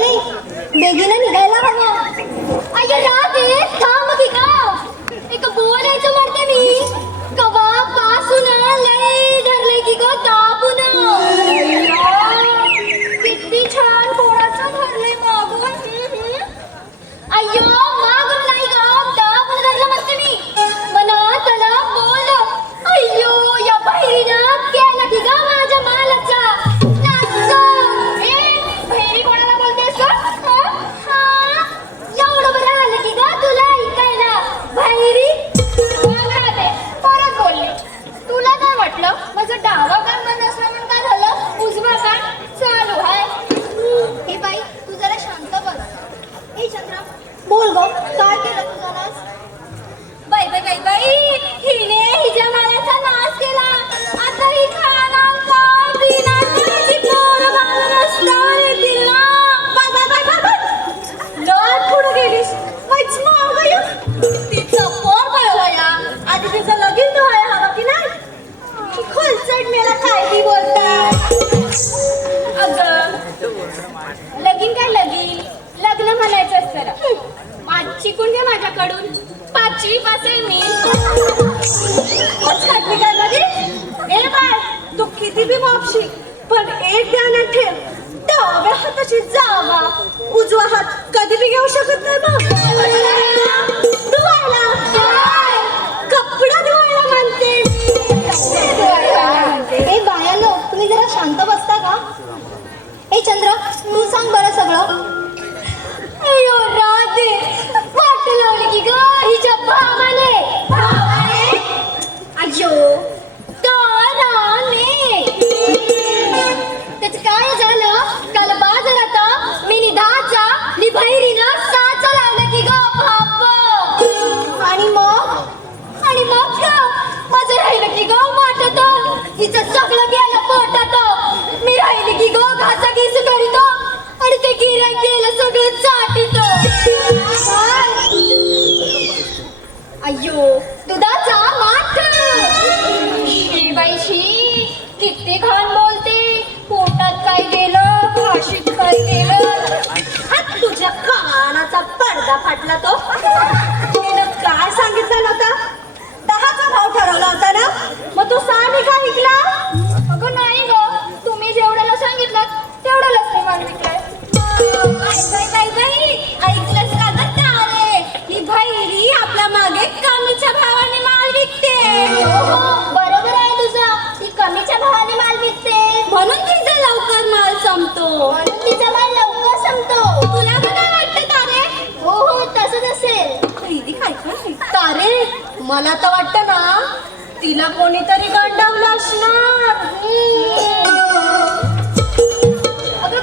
नाही बेगीनं निघायला हवं. अय्या राधे थांब की ग, एक बोलायचं म्हणते मी. कवापासून लय धरलंय की ग तापून. किती छान कोणाचं धरलंय मागून. अय्यो मागून नाही ग, तापून धरलं म्हणते मी. मना त्याला बोल. अय्यो या बहिणीनं केलं की ग माझ्या मालाचा नाच. बहिणी कोणाला बोलतेस ग? एवढं बरं आलं की ग तुला ऐकायला. बहिरी परत बोलले. तुला काय वाटलं माझं डावा कान मन असला म्हणून काय झालं? उजवा कान चालू आहे. हे बाई तू जरा शांत बस. हे चंद्रा बोल ग, काय केलं तुझा नाच? बाई बाई बाई बाई हिने हिच्या मालाचा नाच केला. आता ही खाना बिना तुझी पोरं घालून असता येतील ना. Bye bye bye bye bye लट पुढे गेलीस. वाईच माव गय तिचं पोर बळवया. आधी तिचं लगीन व्हायला हवं की नाही? ही खोलचट मेला काय ती बोलतात. अगं लगीन काय लगीन, लग्न म्हणायचं असतं. शिकून घे माझ्याकडून. 5वी पास आहे मी. काय मध्ये ए बाय तू किती बी मापशी, पण एक ध्यानात ठेव, डाव्या हाताची जावा उजवा हात कधी बी घेऊ शकत नाही बघ. धुवायला कपडा धुवायला म्हणते. ए बायानो तुम्ही जरा शांत बसता का? ए चंद्र तू सांग बरं सगळं. अय्यो राधे वाट लावली की ग हिच्या भावाने. अय्यो ताराने. त्याच काय झालं? काल बाजारात मी निधाचा निभैरीनं साचा लावला की ग बाप. आणि मग का माझं राहिलं की ग वाटत. हिचं सगळं गेलं पोटात. मी राहिली की ग घासा घीस करीत आणि ते गिऱ्हाईक गेलं सगळं चाटीत. अय्यो दुधाचा माठ. शी बाई शी किती घाण बोलते. पोटात काय गेलं, भाषेत काय गेलं. हात तुझ्या कानाचा पडदा फाटला तो. तिनं काय सांगितलं नव्हतं? 10चा भाव ठरवला होता ना, मग तू साने का विकला? अगं नाही ग, तुम्ही जेवढ्याला सांगितलं तेवढ्यालाच नाही मान विकलाय. ऐकलंस का ग तारे? ही भैरी आपल्या मागे कमीच्या भावाने माल विकते. बरोबर आहे तुझं, ती कमीच्या भावाने माल विकते म्हणून तिचा लवकर माल संपतो. म्हणून तिचा माल लवकर संपतो. तुला काय वाटतं तारे? हो तसंच असेल. तारे मला तर वाटतं ना तिला कोणीतरी गंडावलं असणार. अगं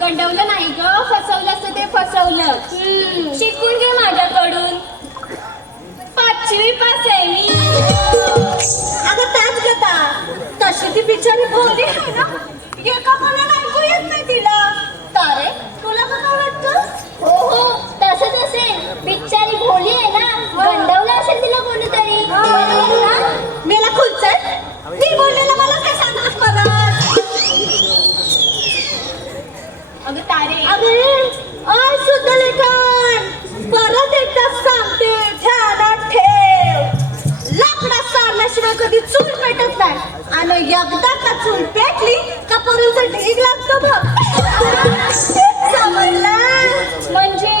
गंडवलं नाही ग, फसवलं असतं ते फसवलं. शिकून घे माझ्याकडून. 5वी पास आहे मी. अगं त्याच गता तशी ती बिचारी भोली आहे ना, एका कोणाला ऐकू येत नाही तिला. तारे तुला काय वाटतं? हो तसंच असेल. बिचारी भोली आहे ना, गंडवलं असेल तिला कोणीतरी. मेला खुलचट ती बोललेलं मला काय सांगत मला. अगं तारे आज सुद्धा लेखन परत एकदा सांगते, ध्यानात ठेव. लाकडा सारल्याशिवाय कधी चूल पेटत नाही. आणि एकदा का चूल पेटली का पोरींचा ढीग लागतो बघ. समजला? म्हणजे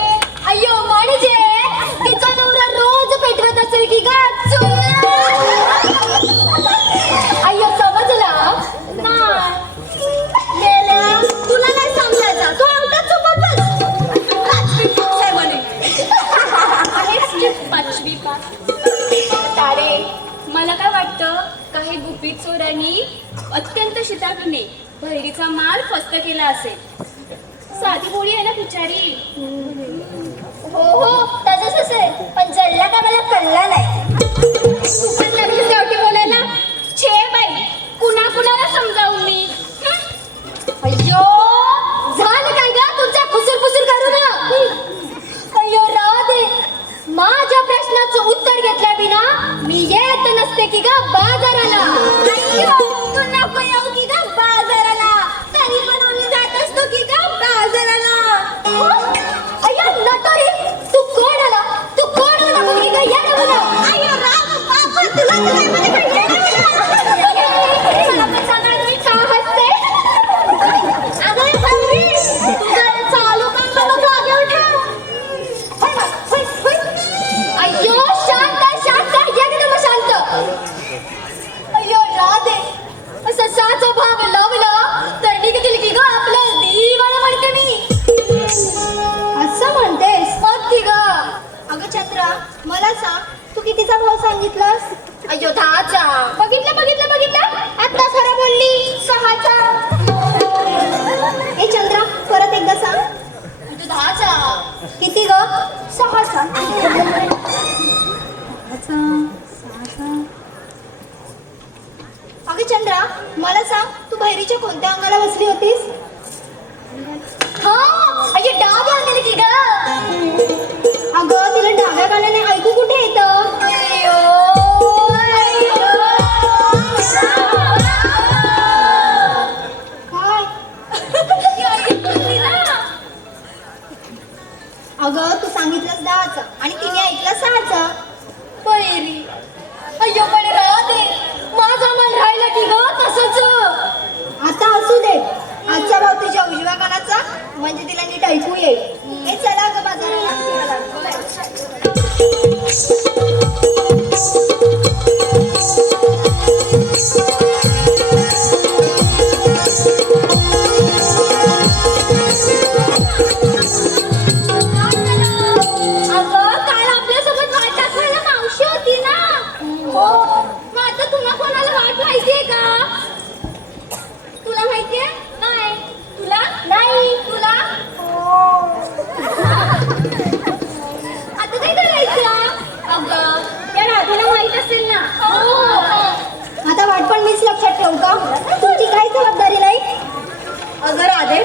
अय्यो म्हणजे तिचा नवरा रोज पेटवत असेल की ग चूल. अय्यो समजला नाही. तुला नाही समजायचा, तू आमचा चुपत बस. 5वी पास आहे म्हणे. 5वी पास. तारे मला काय वाटतं, काही गुपित चोरांनी अत्यंत शिताफीने बहिरीचा माल फस्त केला असेल. साधी बोली आहे ना बिचारी. हो तसंच असेल, पण जडला का मला कळला नाही. बोलायला छे बाई कुणाला समजावून मी. अय्यो झालं काय ग तुमच्या खुसूर करू ना. अय्यो राधे माझ्या प्रश्नाचं उत्तर घेतल्या बिना मी येत नसते की ग बाजाराला. अय्यो तू नको येऊ की ग बाजाराला. तरी पण आम्ही जात असतो की ग अगं चंद्रा, मला सांग, तू कितीचा भाव सांगितलास? अय्यो 10चा. बघितलं आता खरं बोलली. 6चा. ए चंद्रा, परत एकदा सांग. तू 10चा. किती ग? 6चा. अगं चंद्रा, मला सांग, तू बहिरीच्या कोणत्या अंगाला बसली होतीस? हा अय्यो डाव्या अंगाने की ग. अगं तिला डाव्या कानाने ऐकू कुठे येतं? काय? अगं तू सांगितलंस 10चं आणि तिने ऐकलं 6चं. पहिरी. अय्यो पण राहू दे, माझा मन राहिला की ग तसंच. आता असू दे, आजचा भाव तुझ्या उजव्या कानाचा, म्हणजे तिला नीट ऐकू येईल. हे चला ग बाजारात. अगं काल आपल्यासोबत वाट दाखवायला मावशी होती ना. हो, मग आता तुला कोणाला वाट माहितीये का? तुला माहितीये? नाही. तुला? नाही. तुला? आता काय करायचं? अगं त्या राधेला माहित असेल ना. हो. आता वाट पण मीच लक्षात ठेवू का? तुमची काही जबाबदारी नाही. अगं राधे,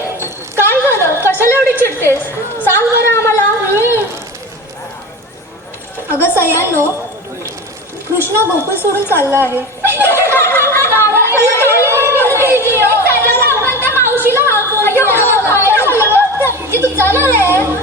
काय झालं? कशाला एवढी चिडतेस? सांग बरं आम्हाला. अगं सयांनो, कृष्ण गोकुळ सोडून चालला आहे. मावशीला तू जाणार आहे.